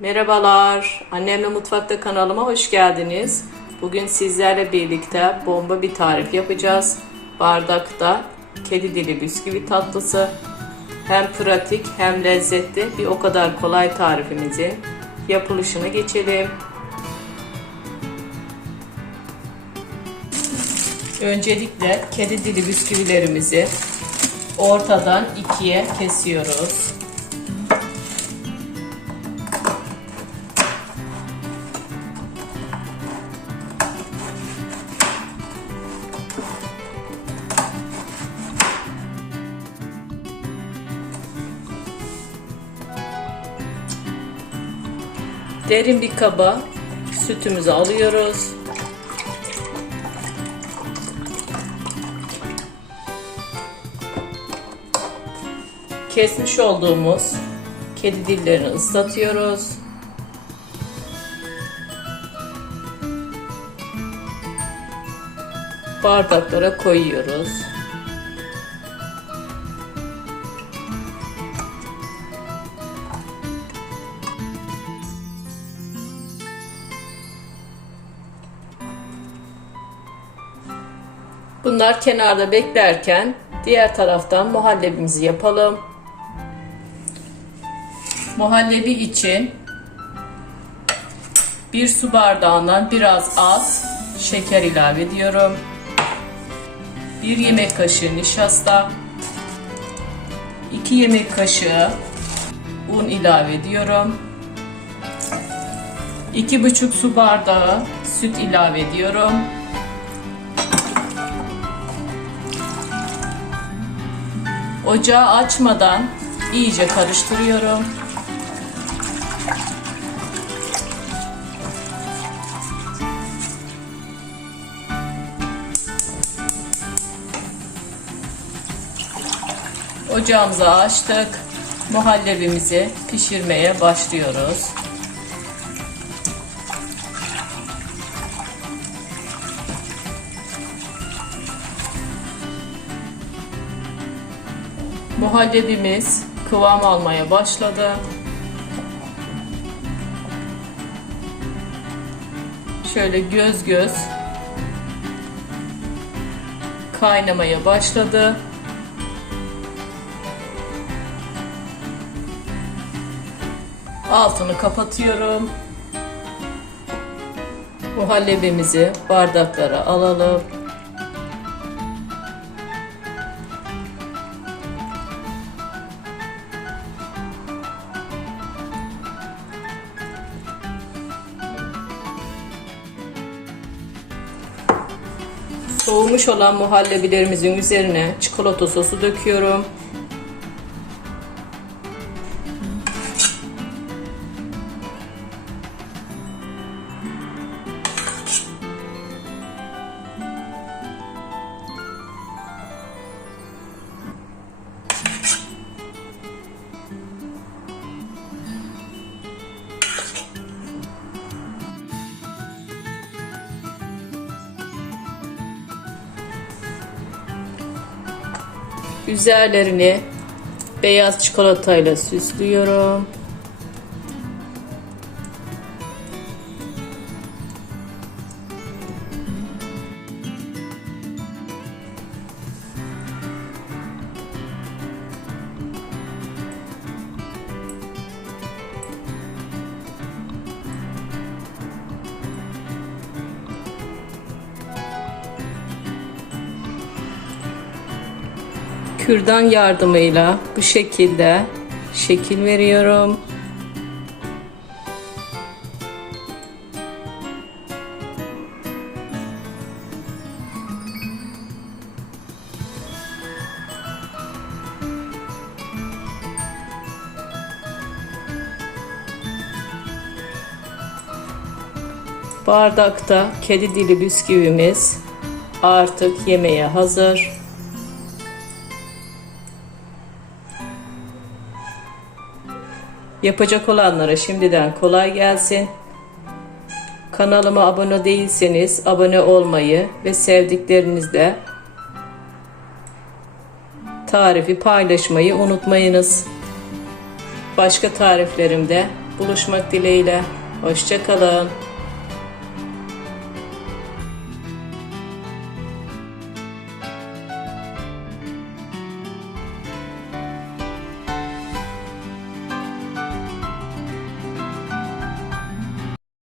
Merhabalar, Annemle Mutfakta kanalıma hoş geldiniz. Bugün sizlerle birlikte bomba bir tarif yapacağız. Bardakta kedi dili bisküvi tatlısı. Hem pratik hem lezzetli bir o kadar kolay tarifimizin yapılışına geçelim. Öncelikle kedi dili bisküvilerimizi ortadan ikiye kesiyoruz. Derin bir kaba sütümüzü alıyoruz. Kesmiş olduğumuz kedi dillerini ıslatıyoruz. Bardaklara koyuyoruz. Bunlar kenarda beklerken diğer taraftan muhallebimizi yapalım. Muhallebi için bir su bardağından biraz az şeker ilave ediyorum. Bir yemek kaşığı nişasta, 2 yemek kaşığı un ilave ediyorum. 2,5 su bardağı süt ilave ediyorum. Ocağı açmadan iyice karıştırıyorum. Ocağımızı açtık. Muhallebimizi pişirmeye başlıyoruz. Muhallebimiz kıvam almaya başladı. Şöyle göz göz kaynamaya başladı. Altını kapatıyorum. Muhallebimizi bardaklara alalım. Soğumuş olan muhallebilerimizin üzerine çikolata sosu döküyorum. Üzerlerini beyaz çikolatayla süslüyorum. Kürdan yardımıyla bu şekilde şekil veriyorum. Bardakta kedi dili bisküvimiz artık yemeğe hazır. Yapacak olanlara şimdiden kolay gelsin. Kanalıma abone değilseniz abone olmayı ve sevdiklerinizle tarifi paylaşmayı unutmayınız. Başka tariflerimde buluşmak dileğiyle. Hoşçakalın.